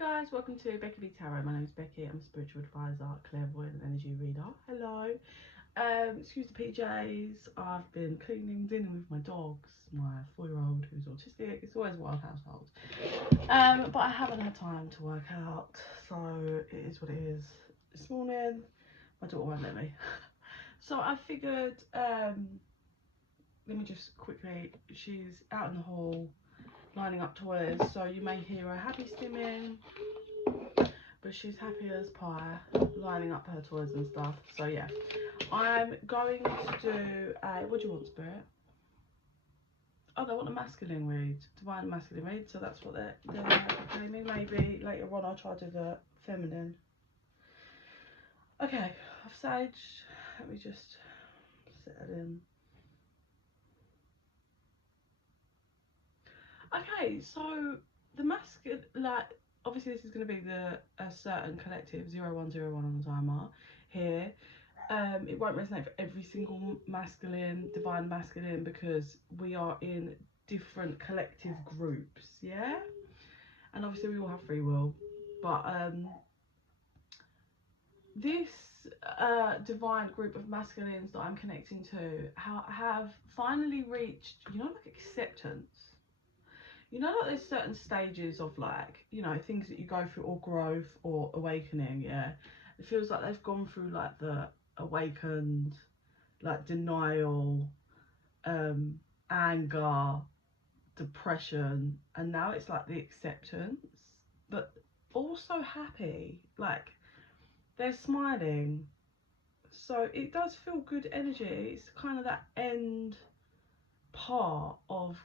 guys, welcome to bekibtarot. My name is Becky. I'm a spiritual advisor, clairvoyant and energy reader. Hello. Excuse the PJs. I've been cleaning, dealing with my dogs, my 4-year-old who's autistic. It's always a wild household. But I haven't had time to work out, so it is what it is. This morning, my daughter won't let me. So I figured, let me just quickly, she's out in the hall lining up toys, so you may hear her happy stimming, but she's happy as pie lining up her toys and stuff. So yeah, I'm going to do a, what do you want, Spirit? Oh, they want a masculine read, divine masculine read, so that's what they're claiming. Maybe later on I'll try to do the feminine. Okay, I've saged, let me just set it in. Okay, so the masculine, like, obviously this is going to be a certain collective 0101 on the timer here. It won't resonate for every single masculine, divine masculine, because we are in different collective groups, yeah? And obviously we all have free will, but this divine group of masculines that I'm connecting to have finally reached, you know, like acceptance. You know, like there's certain stages of, like, you know, things that you go through, or growth or awakening, yeah? It feels like they've gone through like the awakened, like denial, anger, depression, and now it's like the acceptance, but also happy, like they're smiling. So it does feel good energy. It's kind of that end part of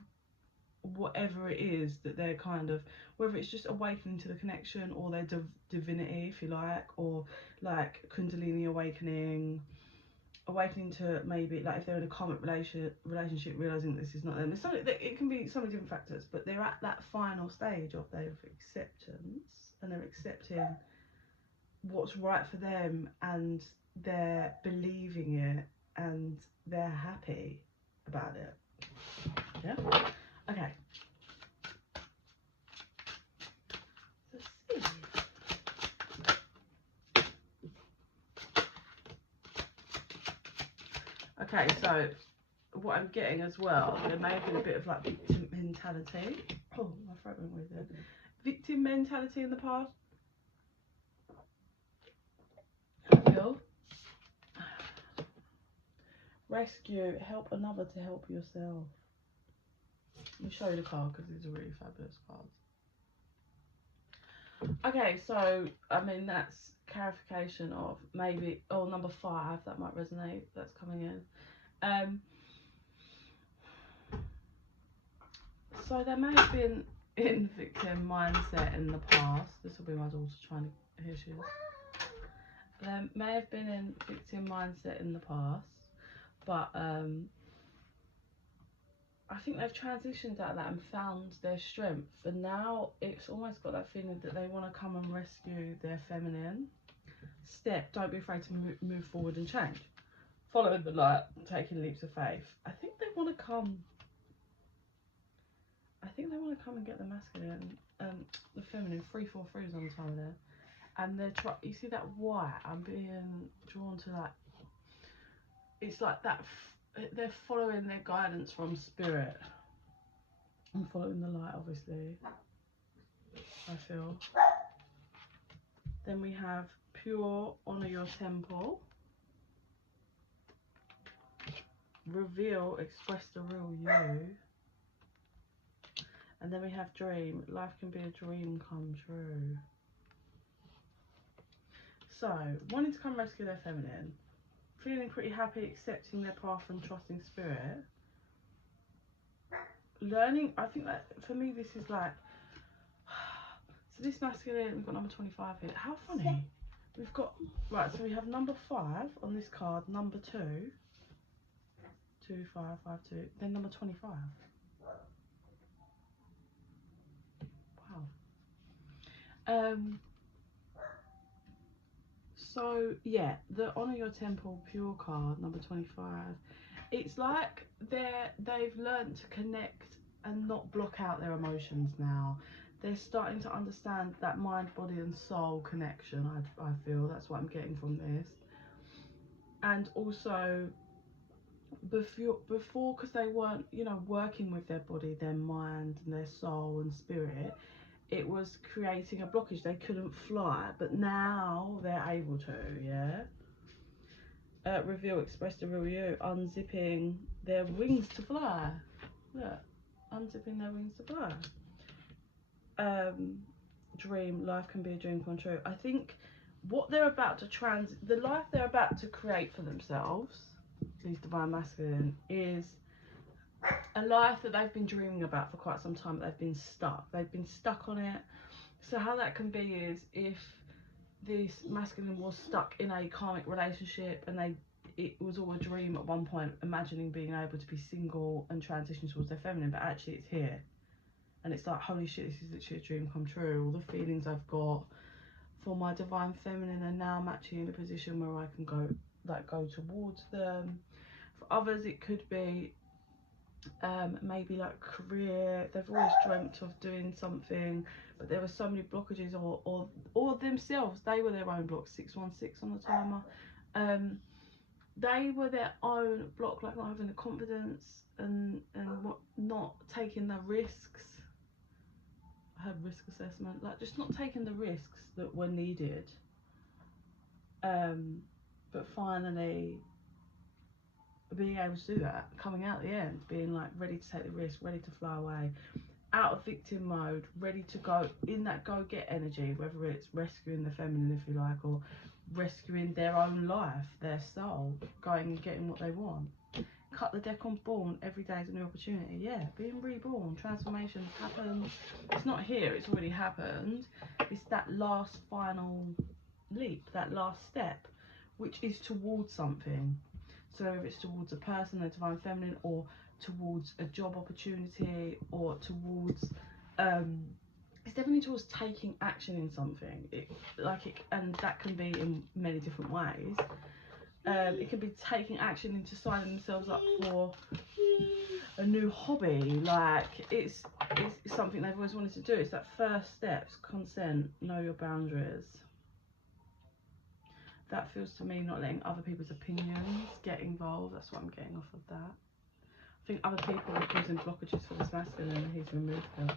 whatever it is that they're kind of, whether it's just awakening to the connection, or their divinity, if you like, or like kundalini awakening to maybe, like, if they're in a karmic relationship, realizing this is not them. There's something that, it can be so many different factors, but they're at that final stage of their acceptance, and they're accepting what's right for them, and they're believing it, and they're happy about it. Yeah. Okay. Let's see. Okay, so what I'm getting as well, there may have been a bit of like victim mentality. Oh, my throat went weird there. Victim mentality in the past. Feel. Rescue, help another to help yourself. Let me show you the card because these are really fabulous cards. Okay, so I mean, that's clarification of maybe, oh, number 5, that might resonate, that's coming in. So there may have been in victim mindset in the past. This will be my daughter trying to, here she is. There may have been in victim mindset in the past, but I think they've transitioned out of that and found their strength, and now it's almost got that feeling that they want to come and rescue their feminine. Don't be afraid to move forward and change. Following the light, taking leaps of faith. I think they want to come and get the masculine, the feminine. 3-4-3 is on the time there, and they're you see that white? I'm being drawn to that. It's like that. They're following their guidance from spirit and following the light, obviously, I feel. Then we have pure, honor your temple. Reveal, express the real you. And then we have dream. Life can be a dream come true. So, wanting to come rescue their feminine. Feeling pretty happy, accepting their path and trusting spirit. Learning, I think that for me this is like, so this masculine, we've got number 25 here. How funny. We've got, right, so we have number 5 on this card, number 2. 2, 5, 5, 2. Then number 25. Wow. So yeah, the honor your temple pure card, number 25. It's like they've learned to connect and not block out their emotions now. they're starting to understand that mind, body and soul connection. I feel that's what I'm getting from this. And also before, because they weren't, you know, working with their body, their mind and their soul and spirit, it was creating a blockage. They couldn't fly, but now they're able to. Yeah. Reveal, express the real you, unzipping their wings to fly. Look, unzipping their wings to fly. Dream, life can be a dream come true. I think what they're about to the life they're about to create for themselves, these divine masculine, is a life that they've been dreaming about for quite some time. They've been stuck on it. So how that can be is if this masculine was stuck in a karmic relationship and it was all a dream at one point, imagining being able to be single and transition towards their feminine, but actually it's here. And it's like, holy shit, this is literally a dream come true. All the feelings I've got for my divine feminine, and now I'm actually in a position where I can go towards them. For others, it could be maybe like career. They've always dreamt of doing something, but there were so many blockages, or themselves. They were their own block. 616 on the timer. They were their own block, like not having the confidence and what, not taking the risks. I had risk assessment, like just not taking the risks that were needed. But finally being able to do that, coming out the end, being like ready to take the risk, ready to fly away, out of victim mode, ready to go in that go-get energy, whether it's rescuing the feminine, if you like, or rescuing their own life, their soul, going and getting what they want. Cut the deck on born. Every day is a new opportunity. Yeah, being reborn, transformations happen. It's not here, it's already happened. It's that last final leap, that last step, which is towards something. So if it's towards a person, a divine feminine, or towards a job opportunity, or towards it's definitely towards taking action in something. And that can be in many different ways. It can be taking action into signing themselves up for a new hobby. Like it's something they've always wanted to do. It's that first steps, consent, know your boundaries. That feels to me not letting other people's opinions get involved. That's what I'm getting off of that. I think other people are causing blockages for this masculine, and he's removed them.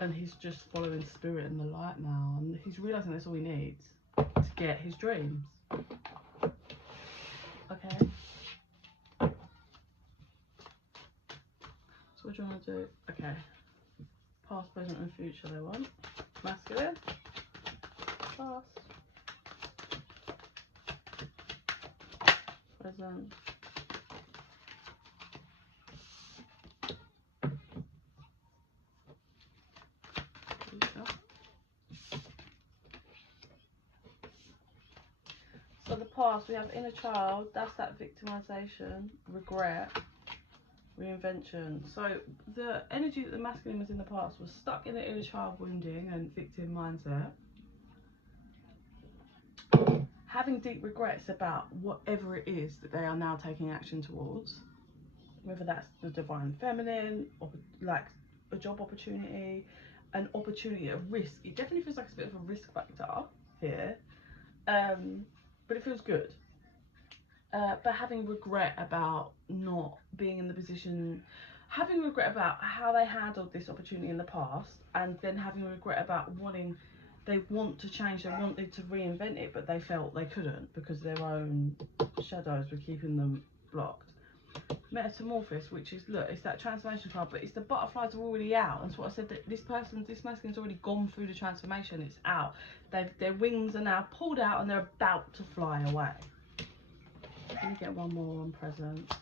And he's just following spirit in the light now. And he's realising that's all he needs to get his dreams. Okay. So what do you want to do? Okay. Past, present and future they want. Masculine. Past. Present. Future. So the past, we have inner child. That's that victimization, regret, reinvention. So the energy that the masculine was in the past was stuck in the inner child wounding and victim mindset, having deep regrets about whatever it is that they are now taking action towards, whether that's the divine feminine or like a job opportunity, an opportunity, a risk. It definitely feels like it's a bit of a risk factor here, but it feels good. But having regret about not being in the position, having regret about how they handled this opportunity in the past, and then having regret about they want to change, they wanted to reinvent it, but they felt they couldn't because their own shadows were keeping them blocked. Metamorphosis, which is, look, it's that transformation card, but it's the butterflies are already out. That's what I said, that this masculine's already gone through the transformation. It's out. Their wings are now pulled out and they're about to fly away. Let me get one more on present.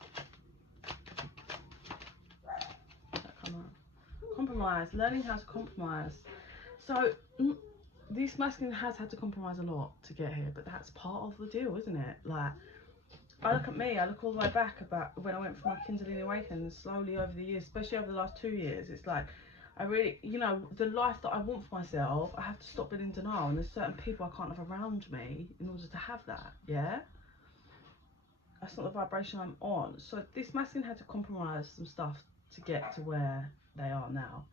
Come on. Compromise, learning how to compromise. So this masculine has had to compromise a lot to get here, but that's part of the deal, isn't it? Like, I look at me, I look all the way back about when I went for my Kundalini awakening, slowly over the years, especially over the last 2 years. It's like, I really, you know, the life that I want for myself, I have to stop being in denial, and there's certain people I can't have around me in order to have that, yeah? That's not the vibration I'm on. So this masculine had to compromise some stuff to get to where they are now.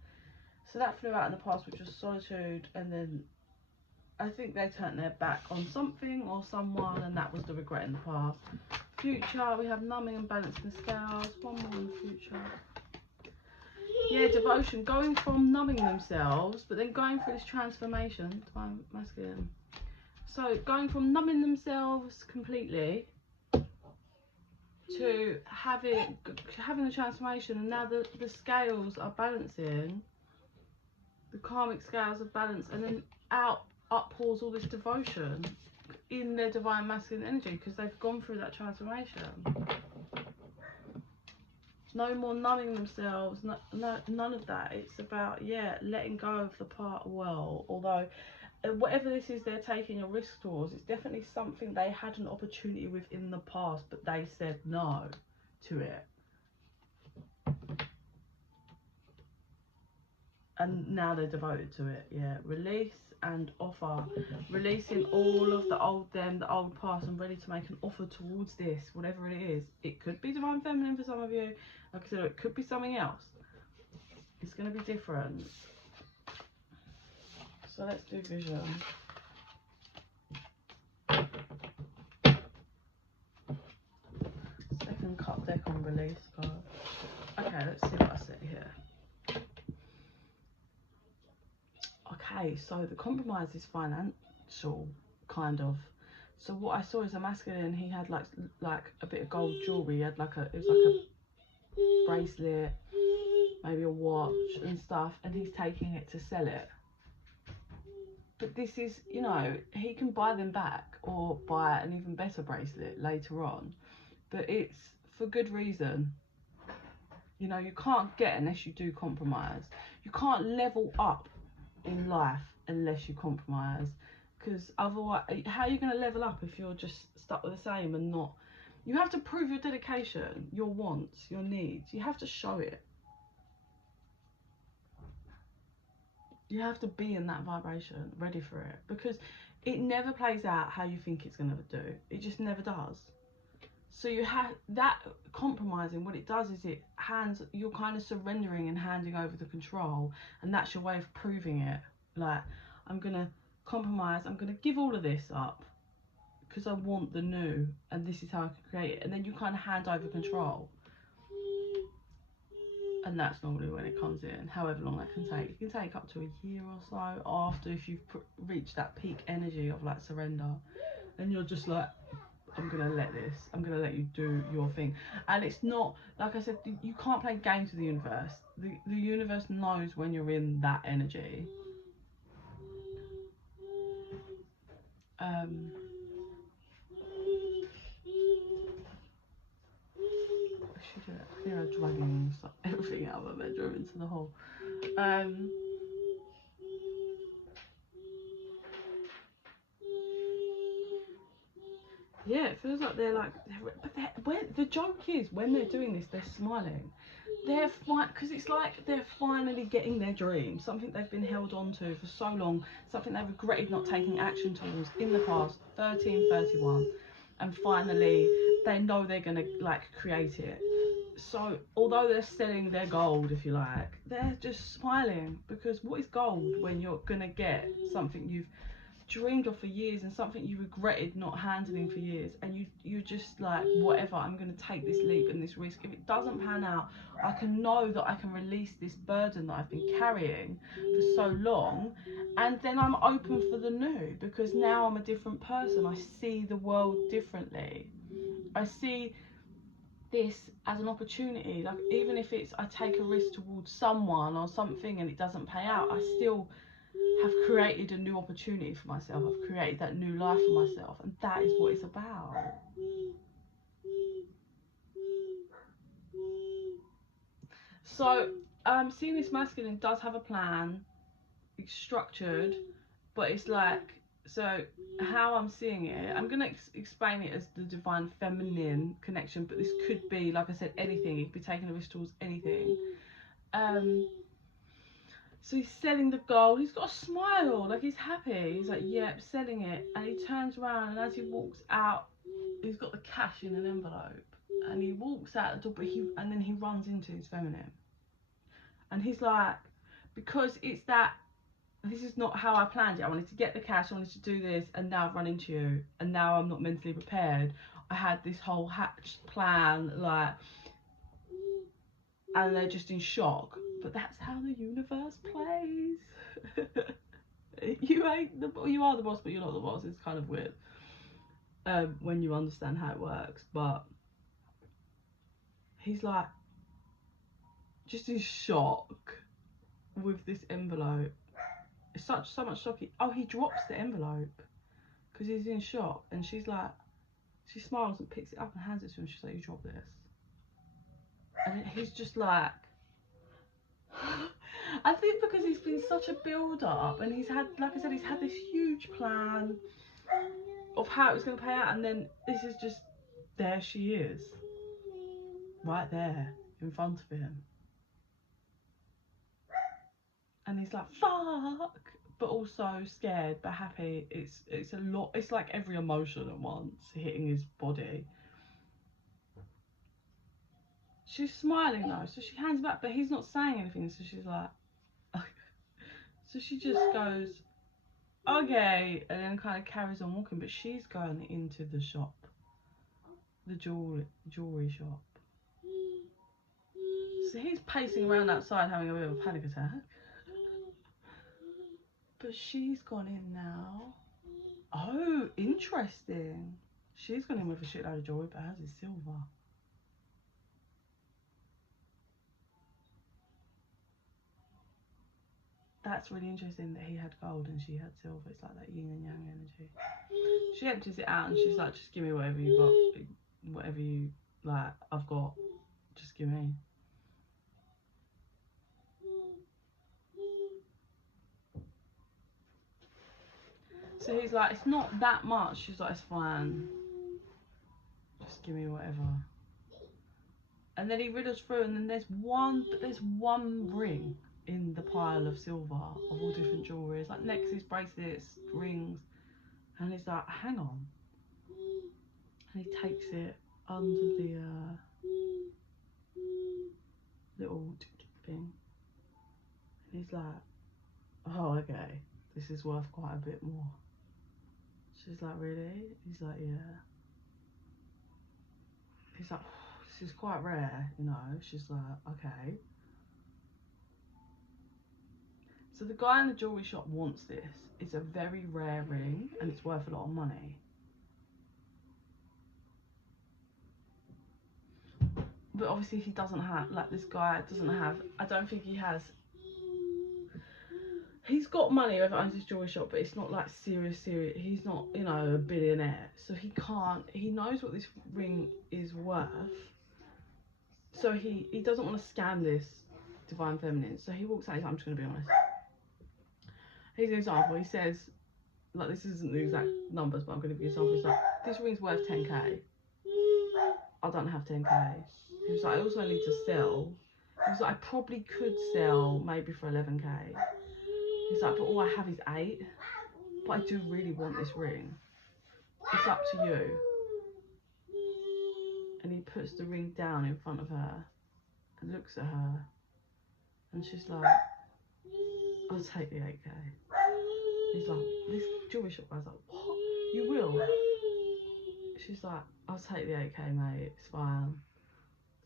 So that flew out in the past, which was solitude, and then I think they turned their back on something or someone, and that was the regret in the past. Future, we have numbing and balancing the scales. One more in the future. Yeah, devotion, going from numbing themselves, but then going through this transformation, divine masculine. So going from numbing themselves completely to having the transformation, and now the scales are balancing, the karmic scales are balanced, and then up pours all this devotion in their divine masculine energy because they've gone through that transformation. No more numbing themselves, none of that. It's about, yeah, letting go of the part well. Although, whatever this is they're taking a risk towards, it's definitely something they had an opportunity with in the past, but they said no to it. And now they're devoted to it, yeah. Release and offer. Releasing all of the old them, the old past, and ready to make an offer towards this, whatever it is. It could be divine feminine for some of you. Like I said, it could be something else. It's going to be different. So let's do vision. Second cup deck on release, guys. Okay, let's see what I say here. Okay, so the compromise is financial, kind of. So what I saw is a masculine. He had like a bit of gold jewelry. He had it was like a bracelet, maybe a watch and stuff, and he's taking it to sell it. But this is, you know, he can buy them back or buy an even better bracelet later on, but it's for good reason. You know, you can't get unless you do compromise. You can't level up in life unless you compromise, because otherwise, how are you going to level up if you're just stuck with the same and not? You have to prove your dedication, your wants, your needs. You have to show it. You have to be in that vibration, ready for it, because it never plays out how you think it's going to do. It just never does. So you have that compromising. What it does is you're kind of surrendering and handing over the control, and that's your way of proving it. Like, I'm gonna compromise. I'm gonna give all of this up because I want the new, and this is how I can create it. And then you kind of hand over control, and that's normally when it comes in. However long that can take. It can take up to a year or so after, if you've reached that peak energy of like surrender, and you're just like, I'm gonna let you do your thing. And it's not, like I said, you can't play games with the universe. The universe knows when you're in that energy. I hear her dragging everything out of my bedroom into the hall. Yeah, it feels like they're like, but the joke is, when they're doing this, they're smiling. They're fine, because it's like they're finally getting their dream, something they've been held on to for so long, something they've regretted not taking action towards in the past, 31, and finally they know they're gonna like create it. So although they're selling their gold, if you like, they're just smiling, because what is gold when you're gonna get something you've dreamed of for years and something you regretted not handling for years, and you're just like, whatever, I'm going to take this leap and this risk. If it doesn't pan out, I can know that I can release this burden that I've been carrying for so long, and then I'm open for the new, because now I'm a different person. I see the world differently. I see this as an opportunity. Like, even if it's I take a risk towards someone or something and it doesn't pay out, I still have created a new opportunity for myself. I've created that new life for myself, and that is what it's about. So seeing this masculine does have a plan. It's structured, but it's like, so how I'm seeing it, I'm gonna explain it as the divine feminine connection, but this could be, like I said, anything. It could be taking a risk towards anything. So he's selling the gold. He's got a smile, like he's happy. He's like, yep, selling it. And he turns around, and as he walks out, he's got the cash in an envelope. And he walks out the door, and then he runs into his feminine. And he's like, because it's that this is not how I planned it. I wanted to get the cash, I wanted to do this, and now I've run into you, and now I'm not mentally prepared. I had this whole hatched plan, like, and they're just in shock. But that's how the universe plays. You are the boss, but you're not the boss. It's kind of weird when you understand how it works. But he's like just in shock with this envelope. It's so much shock. He drops the envelope because he's in shock, and she's like, she smiles and picks it up and hands it to him. She's like, you dropped this, and he's just like, I think because he's been such a build up, and he's had, like I said, he's had this huge plan of how it was going to pay out, and then this is just, there she is, right there in front of him, and he's like, fuck, but also scared but happy. It's a lot. It's like every emotion at once hitting his body. She's smiling though, so she hands back, but he's not saying anything, so she's like, so she just goes, okay, and then kind of carries on walking, but she's going into the shop, the jewelry shop. So he's pacing around outside having a bit of a panic attack, but she's gone in now. Oh, interesting. She's gone in with a shitload of jewelry, but hers is silver. That's really interesting that he had gold and she had silver. It's like that yin and yang energy. She empties it out and she's like, just give me whatever you got, whatever you like, I've got, just give me. So he's like, it's not that much. She's like, it's fine, just give me whatever. And then he riddles through, and then there's one ring in the pile of silver of all different jewelry. It's like necklaces, bracelets, rings, and he's like, hang on. And he takes it under the little thing, and he's like, oh, okay, this is worth quite a bit more. She's like, really? He's like, yeah. He's like, oh, this is quite rare, you know. She's like, okay. So the guy in the jewelry shop wants this. It's a very rare ring and it's worth a lot of money. But obviously he doesn't have, like, this guy doesn't have, I don't think he has, he's got money over owns his jewelry shop, but it's not like serious, he's not, you know, a billionaire. So he can't, he knows what this ring is worth. So he doesn't want to scam this divine feminine. So he walks out, he's like, I'm just going to be honest. Here's an example. He says, like, this isn't the exact numbers, but I'm going to give you an example. He's like, this ring's worth 10k. I don't have 10k. He was like, I also need to sell. He was like, I probably could sell maybe for 11k. He's like, but all I have is 8. But I do really want this ring. It's up to you. And he puts the ring down in front of her and looks at her. And she's like, I'll take the 8k. He's like, this jewelry shop guy's like, what? You will? She's like, I'll take the 8k, mate, it's fine.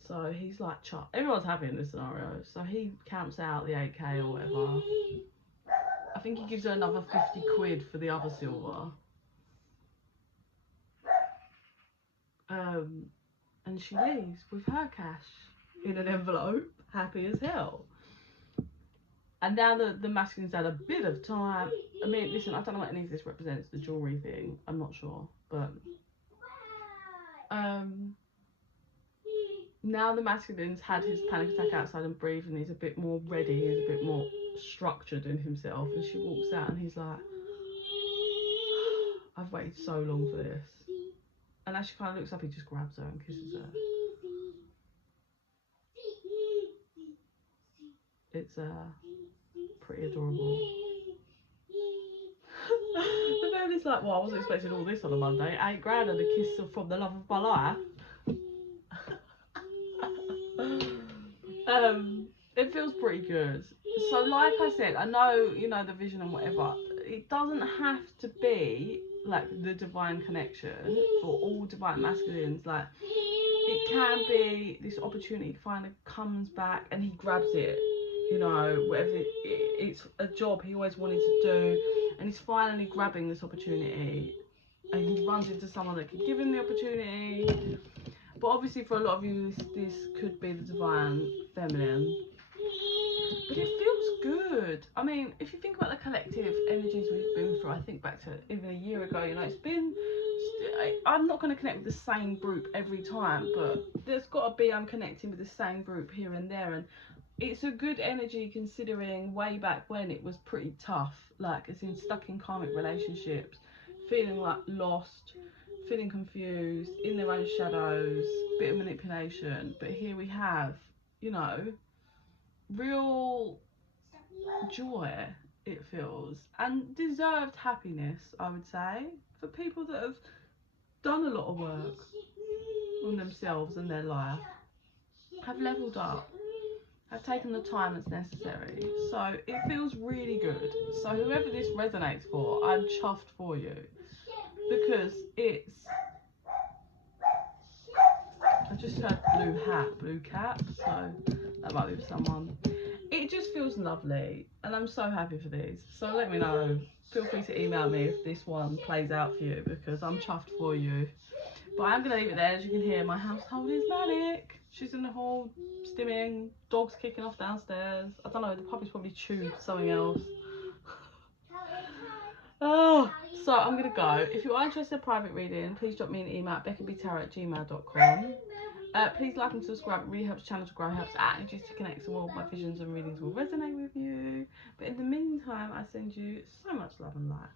So he's like, everyone's happy in this scenario. So he counts out the 8k or whatever. I think he gives her another 50 quid for the other silver. And she leaves with her cash in an envelope, happy as hell. And now the masculine's had a bit of time. I mean, listen, I don't know what any of this represents, the jewelry thing. I'm not sure, but now the masculine's had his panic attack outside and breathe, and he's a bit more ready, he's a bit more structured in himself. And she walks out and he's like, I've waited so long for this. And as she kind of looks up, he just grabs her and kisses her. It's pretty adorable. The man is like, well, I wasn't expecting all this on a Monday. 8 grand and a kiss from the love of my life. It feels pretty good. So like I said, I know, you know, the vision and whatever, it doesn't have to be like the divine connection for all divine masculines. Like, it can be this opportunity kind of comes back and he grabs it, you know, whatever it's a job he always wanted to do, and he's finally grabbing this opportunity, and he runs into someone that can give him the opportunity. But obviously for a lot of you, this could be the divine feminine. But it feels good. I mean, if you think about the collective energies we've been through, I think back to even a year ago, you know, it's been, I'm not going to connect with the same group every time, but there's got to be, I'm connecting with the same group here and there, and it's a good energy considering way back when it was pretty tough, like as in stuck in karmic relationships, feeling like lost, feeling confused, in their own shadows, bit of manipulation. But here we have, you know, real joy, it feels, and deserved happiness, I would say, for people that have done a lot of work on themselves and their life, have leveled up, have taken the time that's necessary. So it feels really good. So whoever this resonates for, I'm chuffed for you, because it's, I just heard blue cat, so that might be for someone. It just feels lovely, and I'm so happy for these. So let me know. Feel free to email me if this one plays out for you, because I'm chuffed for you. But I'm going to leave it there. As you can hear, my household is manic. She's in the hall, stimming, dog's kicking off downstairs. I don't know, the puppy's probably chewed something else. Oh, so I'm going to go. If you are interested in private reading, please drop me an email at bekibtarot@gmail.com. Please like and subscribe. It really helps the channel to grow, helps our energies to connect, so more of my visions and readings will resonate with you. But in the meantime, I send you so much love and light.